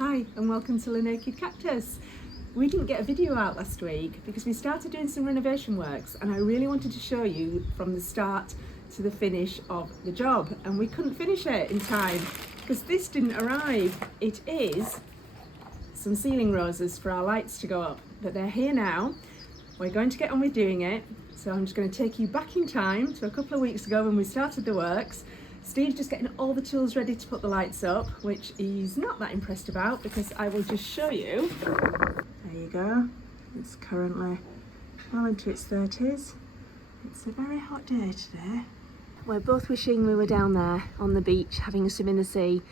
Hi and welcome to The Naked Cactus. We didn't get a video out last week because we started doing some renovation works and I really wanted to show you from the start to the finish of the job, and we couldn't finish it in time because this didn't arrive. It is some ceiling roses for our lights to go up, but they're here now. We're going to get on with doing it, so I'm just going to take you back in time to a couple of weeks ago when we started the works. Steve's just getting all the tools ready to put the lights up, which he's not that impressed about because I will just show you. There you go. It's currently well into its 30s. It's a very hot day today. We're both wishing we were down there on the beach having a swim in the sea.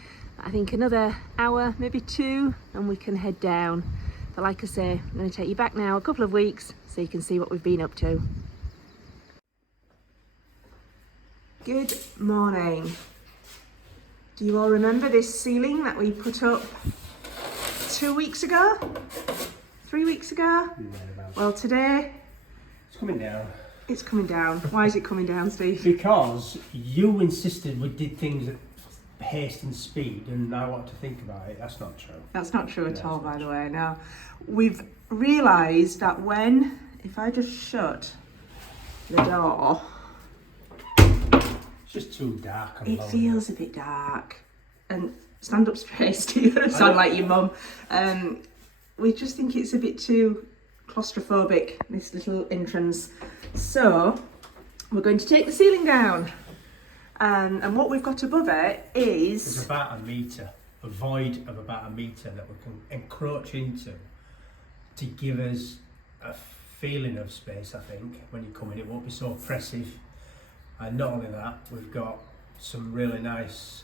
I think another hour, maybe two, and we can head down. But like I say, I'm going to take you back now a couple of weeks so you can see what we've been up to. Good morning. Do you all remember this ceiling that we put up 2 weeks ago? 3 weeks ago? Well, today it's coming down. It's coming down. Why is it coming down, Steve? Because you insisted we did things at haste and speed, and I want to think about it. That's not true. That's not true at all, by the way. No, we've realised that if I just shut the door, it's just too dark. It feels a bit dark. And stand up straight, Steve. You sound like your mum. We just think it's a bit too claustrophobic, this little entrance. So we're going to take the ceiling down. And what we've got above it is... There's about a metre, a void of about a metre that we can encroach into to give us a feeling of space, I think. When you come in, it won't be so oppressive. And not only that, we've got some really nice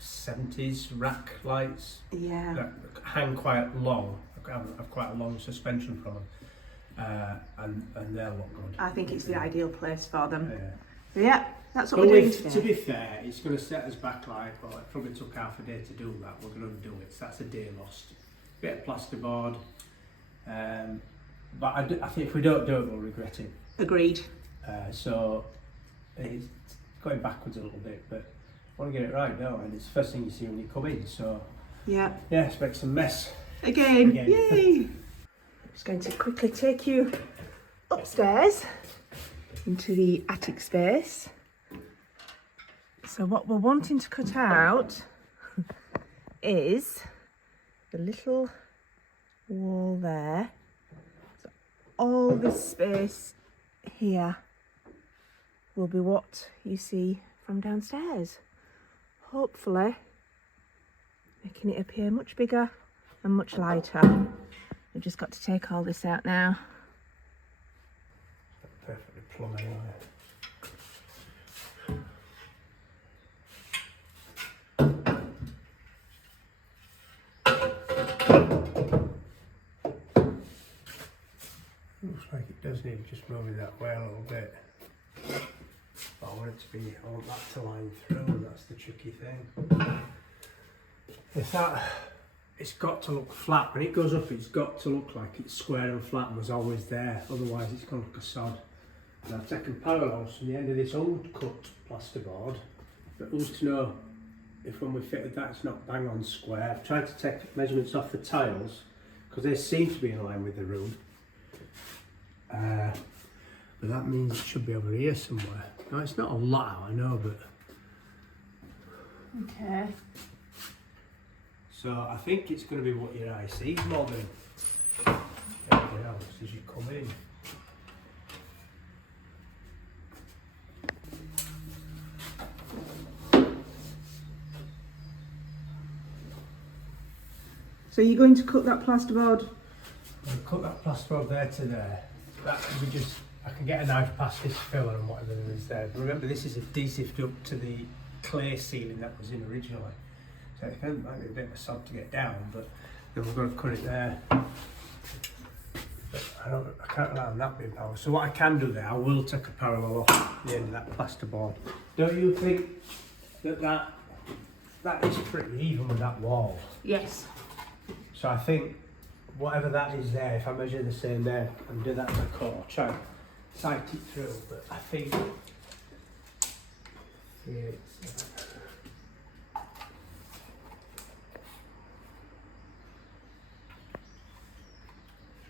70s Raak lights that hang quite long. I've quite a long suspension from them, and they'll look good. I think it's the ideal place for them. Yeah. Yeah, that's what we're doing today. To be fair, it's going to set us back like, well, it probably took half a day to do that. We're going to do it, so that's a day lost. Bit of plasterboard, but I think if we don't do it, we'll regret it. Agreed. So it's going backwards a little bit, but I want to get it right, don't I? And it's the first thing you see when you come in, so yeah, let's make some mess. Again. Yay! I'm just going to quickly take you upstairs into the attic space. So what we're wanting to cut out is the little wall there. So all this space here will be what you see from downstairs. Hopefully making it appear much bigger and much lighter. We've just got to take all this out now. Perfectly plumb anyway. Looks like it does need just moving that way a little bit. But I want it to be, I want that to line through, that's the tricky thing. It's got to look flat. When it goes up, it's got to look like it's square and flat and was always there. Otherwise, it's going to look a sod. And I've taken parallels from the end of this old cut plasterboard, but who's to know if when we fitted that, it's not bang on square. I've tried to take measurements off the tiles because they seem to be in line with the room. But that means it should be over here somewhere. No, it's not a lot, I know, but... Okay. So I think it's going to be what your eye sees more than everything else as you come in. So you're going to cut that plasterboard? I'll cut that plasterboard there to there. I can get a knife past this filler and whatever there is there. But remember, this is adhesive up to the clay ceiling that was in originally. So it might be a bit of a sod to get down, but then we're going to cut it there. But I can't rely on that being power. So what I can do there, I will take a parallel off the end of that plasterboard. Don't you think that is pretty even with that wall? Yes. So I think whatever that is there, if I measure the same there and do that to the cut, I'll try and sight it through, but I think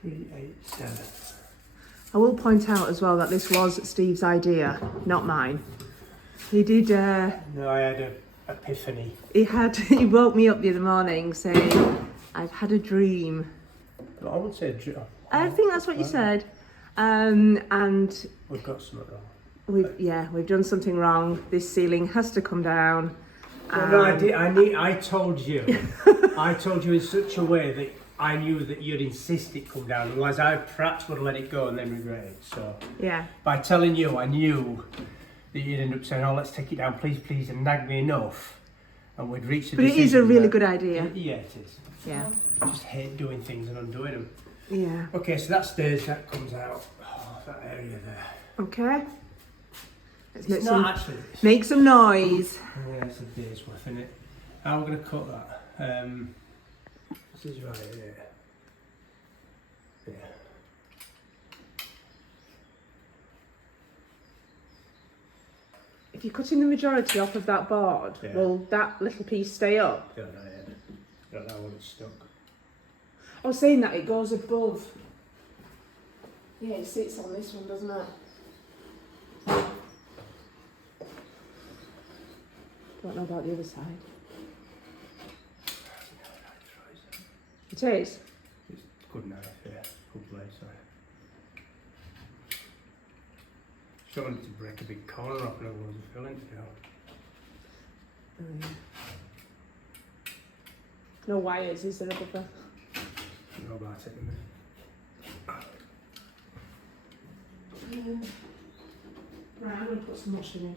387. I will point out as well that this was Steve's idea, not mine. He did. No, I had an epiphany. He woke me up the other morning saying, "I've had a dream." No, I wouldn't say a dream. I think that's what you said. And We've got something wrong. we've done something wrong. This ceiling has to come down. Well, no, I did. I told you. I told you in such a way that I knew that you'd insist it come down. Otherwise, I perhaps would have let it go and then regret it. So Yeah. by telling you, I knew that you'd end up saying, "Oh, let's take it down, please," and nag me enough, and we'd reach the But it is a really good idea. Yeah, it is. Yeah. I just hate doing things and undoing them. Yeah. Okay, so that stairs that comes out. Oh, that area there. Okay. Let's It's not actually. make some noise. Yeah, it's a day's worth, isn't it? How are we going to cut that? This is right here. Yeah. If you're cutting the majority off of that board, Yeah. will that little piece stay up? Don't know yet. Don't know when it's stuck. I was saying that it goes above. Yeah, it sits on this one, doesn't it? Don't know about the other side. It is. It's good knife, yeah. Good blade, sorry. Just wanted to break a big corner off and I wasn't feeling it now. No wires, is there above there? No, but I'll take them in. Right, I'm going to put some mushroom in.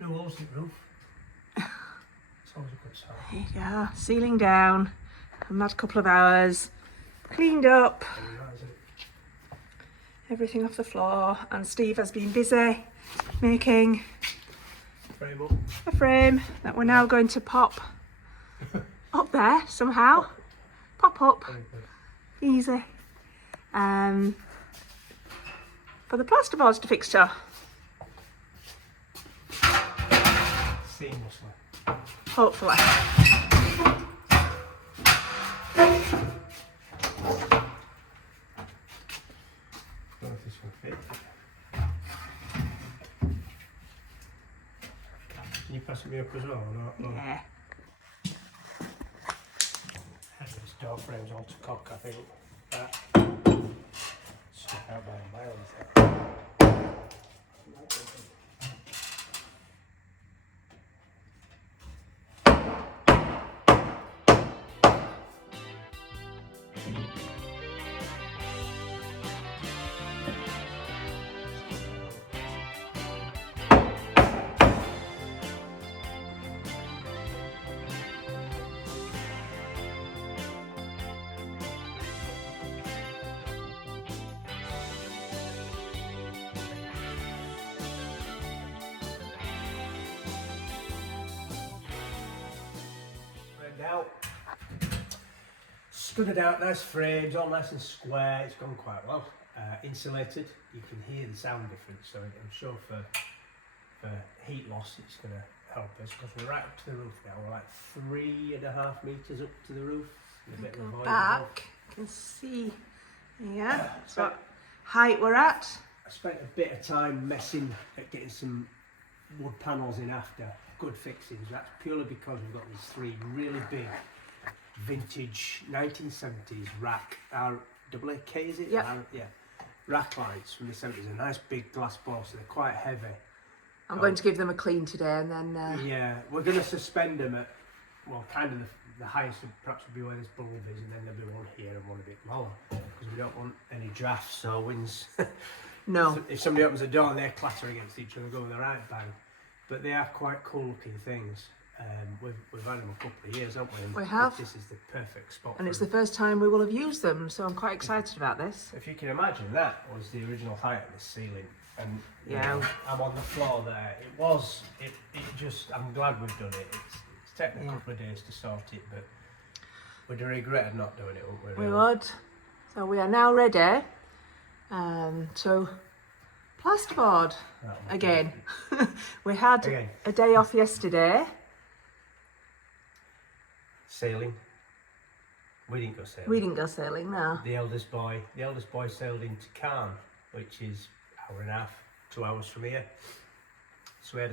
No walls in the roof. It's always a good sign. There you go, ceiling down. I've had a couple of hours, cleaned up everything off the floor, and Steve has been busy making Frame up. a frame that we're now going to pop up there somehow. Pop up, easy. For the plasterboards to fixture. Seamlessly. Hopefully. Don't know if this will fit. Can you pass me up as well or not? No. Yeah. This door frame's all to cock, I think. That stuck out by a mile, is it? Out. Stood it out, nice frames, all nice and square. It's gone quite well. Insulated, you can hear the sound difference, so I'm sure for heat loss it's going to help us, because we're right up to the roof now. We're like 3.5 metres up to the roof. A bit of a void above. Back, you can see, yeah, that's what height we're at. I spent a bit of time messing at getting some wood panels in after. Good fixings. That's purely because we've got these three really big vintage 1970s Raak, R-A-K is it? Yep. Yeah. Raak lights from the 70s. A nice big glass ball, so they're quite heavy. I'm going to give them a clean today and then... Yeah, we're going to suspend them at, well, kind of the highest perhaps would be where this bulb is, and then there'll be one here and one a bit lower, because we don't want any drafts or winds. No. If somebody opens a door and they clatter against each other, go with the right bang. But they are quite cool looking things. We've had them a couple of years, haven't we? And we have. This is the perfect spot. And it's the first time we will have used them, so I'm quite excited about this. If you can imagine, that was the original height of this ceiling And Yeah. I'm on the floor there. I'm glad we've done it. It's taken a couple of days to sort it, but we'd have regretted not doing it, wouldn't we? We would. So we are now ready to plasterboard again. We had a day off yesterday. Sailing. We didn't go sailing. We didn't go sailing, no. The eldest boy sailed into Cannes, which is an hour and a half, 2 hours from here. So we had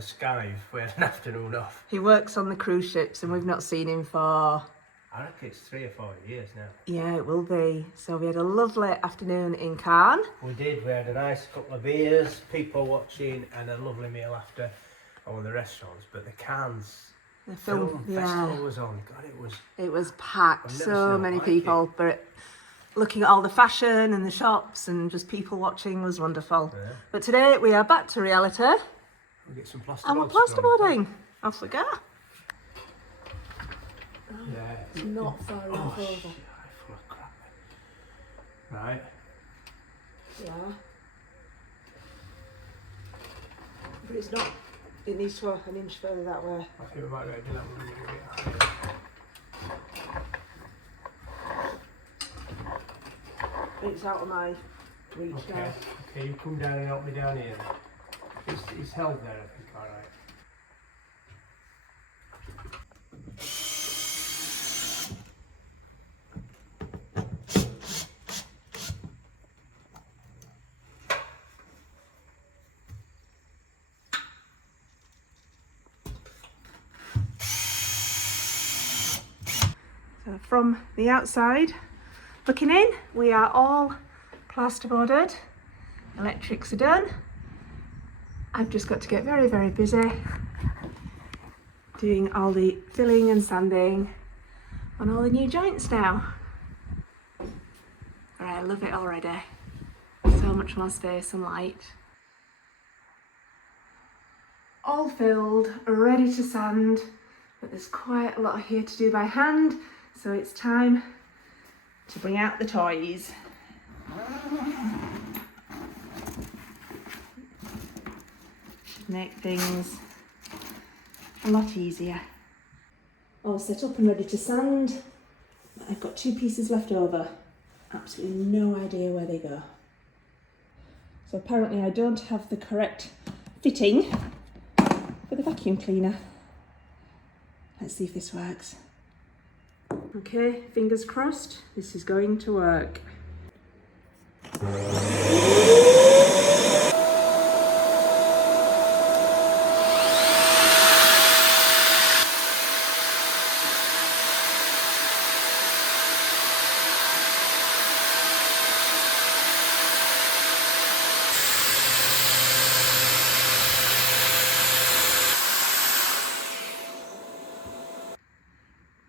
an afternoon off. He works on the cruise ships and we've not seen him for... I reckon it's 3 or 4 years now. Yeah, it will be. So we had a lovely afternoon in Cannes. We did. We had a nice couple of beers, people watching, and a lovely meal after at one of the restaurants. But the Cannes The film festival was on. God, it was packed. I've never So seen many it like people. it. But looking at all the fashion and the shops and just people watching was wonderful. Yeah. But today we are back to reality. We'll get some plasterboards. And we're plasterboarding. Off we go. Yeah. It's not far enough over. Shit, I'm full of crap. Right. Yeah. But it's not. It needs to go an inch further that way. I think we might be able to do that when we get it. It's out of my reach now. Okay, you come down and help me down here. It's held there, I think, alright. So from the outside, looking in, we are all plasterboarded. Electrics are done. I've just got to get very, very busy doing all the filling and sanding on all the new joints now. I love it already. So much more space and light. All filled, ready to sand, but there's quite a lot here to do by hand, so it's time to bring out the toys. Make things a lot easier. All set up and ready to sand. I've got 2 pieces left over. Absolutely no idea where they go. So apparently I don't have the correct fitting for the vacuum cleaner. Let's see if this works. Okay, fingers crossed, this is going to work.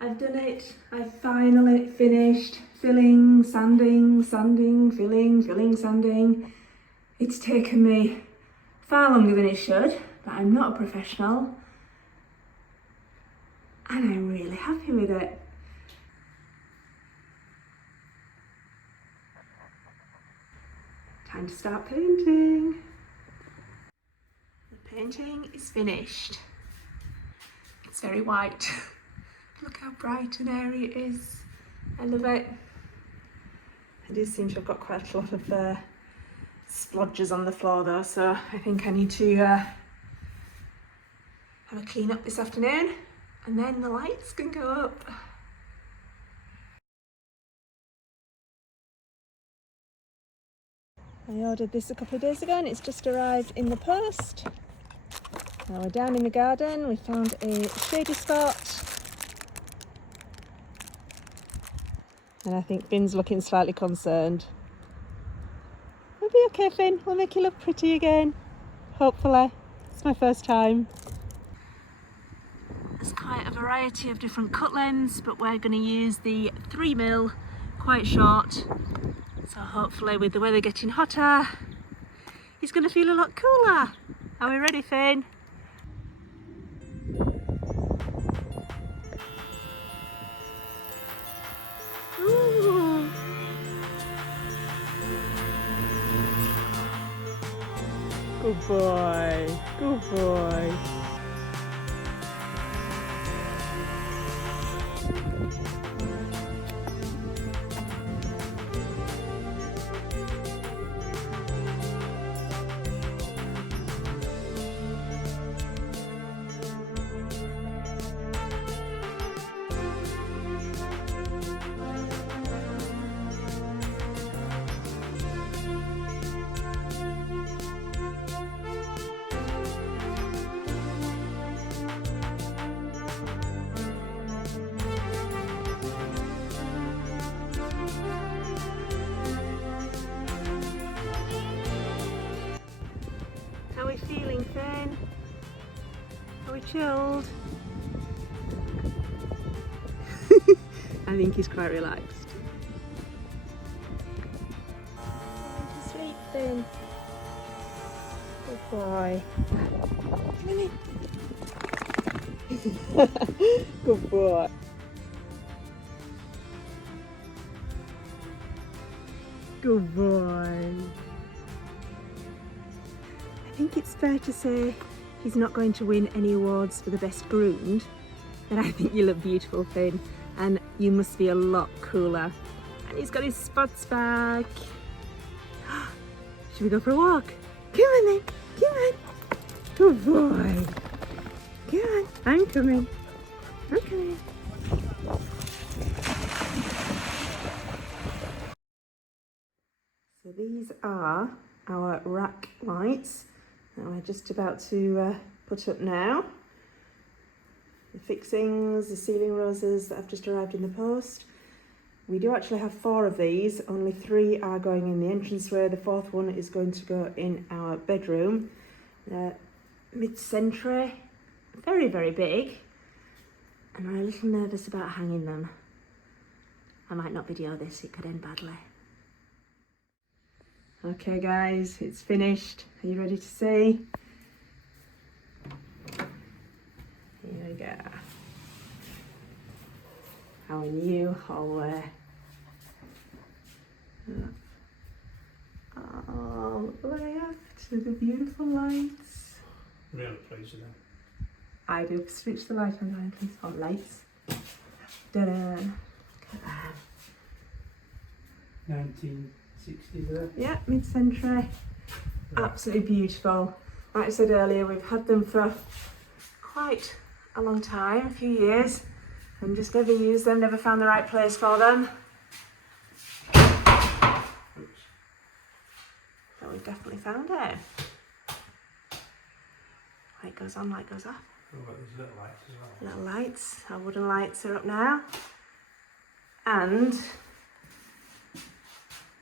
I've done it. I've finally finished filling, sanding, sanding, filling, filling, sanding. It's taken me far longer than it should, but I'm not a professional. And I'm really happy with it. Time to start painting. The painting is finished. It's very white. Look how bright and airy it is. I love it. I do seem to have got quite a lot of splodges on the floor though, so I think I need to have a clean up this afternoon and then the lights can go up. I ordered this a couple of days ago and it's just arrived in the post. Now we're down in the garden, we found a shady spot. And I think Finn's looking slightly concerned. We'll be okay, Finn. We'll make you look pretty again. Hopefully. It's my first time. There's quite a variety of different cut lengths, but we're going to use the 3mm, quite short. So hopefully with the weather getting hotter, he's going to feel a lot cooler. Are we ready, Finn? boy. Good boy. How are we feeling, Finn? Are we chilled? I think he's quite relaxed. Going to sleep, Finn. Good boy. Come in. Good boy. Good boy. I think it's fair to say he's not going to win any awards for the best groomed, but I think you look beautiful, Finn, and you must be a lot cooler. And he's got his spots back. Should we go for a walk? Come on then, come on. Good boy. Come on, I'm coming. I'm coming. So these are our Raak lights that we're just about to put up now. The fixings, the ceiling roses that have just arrived in the post. We do actually have 4 of these, only 3 are going in the entranceway, the 4th one is going to go in our bedroom. Mid-century, very, very big, and I'm a little nervous about hanging them. I might not video this, it could end badly. Okay guys, it's finished. Are you ready to see? Here we go. Our new hallway. Oh, way after the beautiful lights. Really pleased with them. I do. Switch the light on, Ryan, please. Oh, lights. Ta-da. Look at that. 1960s there. Yeah, mid-century. Right. Absolutely beautiful. Like I said earlier, we've had them for quite a long time, a few years, and just never used them, never found the right place for them. Oops. But we've definitely found it. Light goes on, light goes off. Oh, but there's little lights as well. Little lights, our wooden lights are up now. And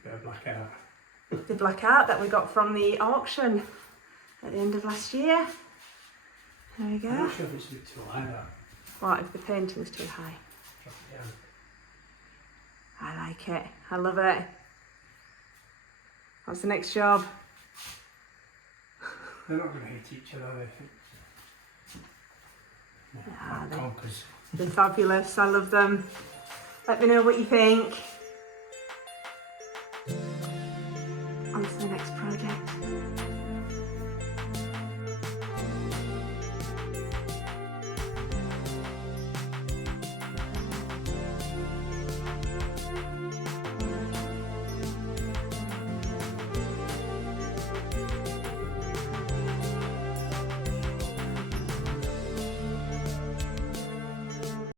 Bit of blackout. the blackout that we got from the auction at the end of last year. There we go. I'm not sure if it's a bit too high that. What if the painting's too high? Drop it down. I like it. I love it. What's the next job? They're not going to hit each other, are they? Yeah, Conkers. they're fabulous. I love them. Let me know what you think.